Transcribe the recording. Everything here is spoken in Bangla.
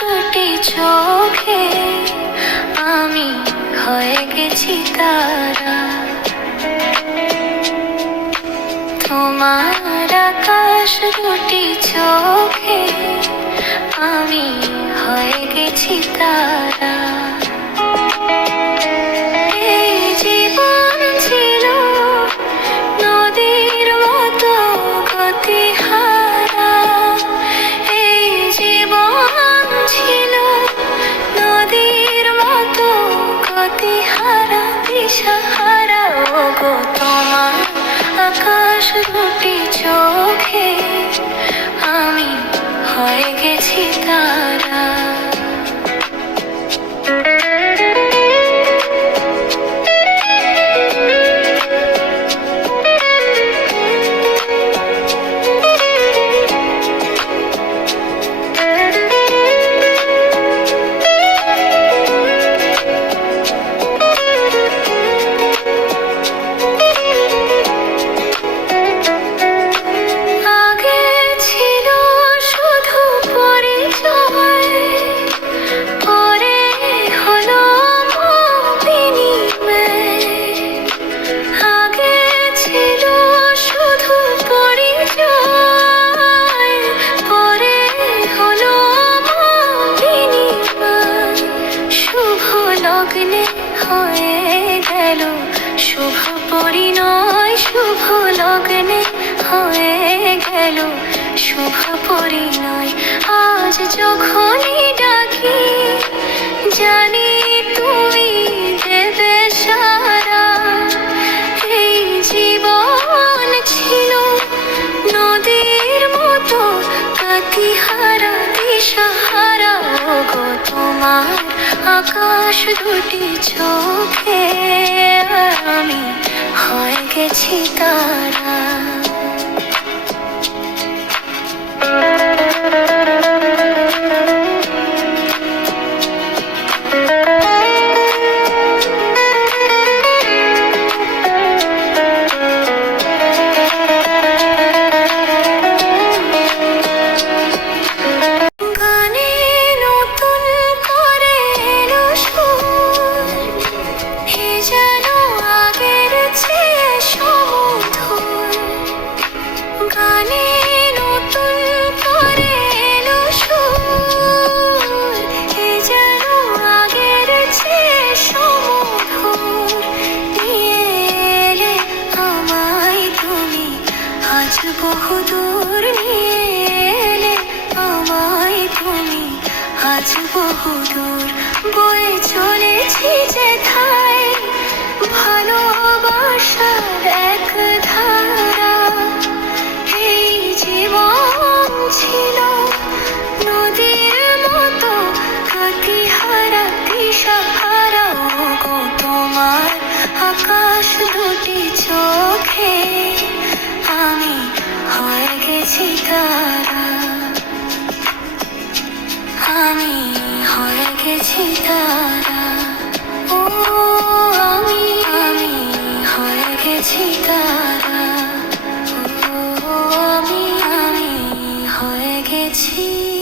দুটি চোখে আমি হয়ে গেছি তারা। তোমার আকাশ দুটি চোখে আমি হয়ে গেছি তারা। এই জীবন ছিল নদীর মতো গতিহারা, এই জীবন ছিল নদীর মতো গতিহারা দিশাহারা। ওগো তোমার আকাশ দুটি চোখে আমি হয়ে গেছি তারা। শুভ পরিণয় শুভ লগ্নে হয়ে গেল শুভ পরিণয়। আজ যখনই ডাকি জানি তুমি দেবে সারা। এই জীবন ছিল নদীর মতো গতিহারা দিশাহারা। ওগো তোমার আকাশ দুটি চোখে আমি হয়ে গেছি তারা। বহুদূর নিয়ে এলে আমায় তুমি, আজ বহুদূর বয়ে চলেছি যেথায় ভালোবাসার এক ধারা। এই জীবন ছিল নদীর মতো গতিহারা দিশাহারা। ওগো তোমার আকাশ দুটি চোখে আমি হয়ে গেছি তারা। আমি হয়ে গেছি তারা। ও আমি হয়ে গেছি তারা। ও আমি হয়ে গেছি।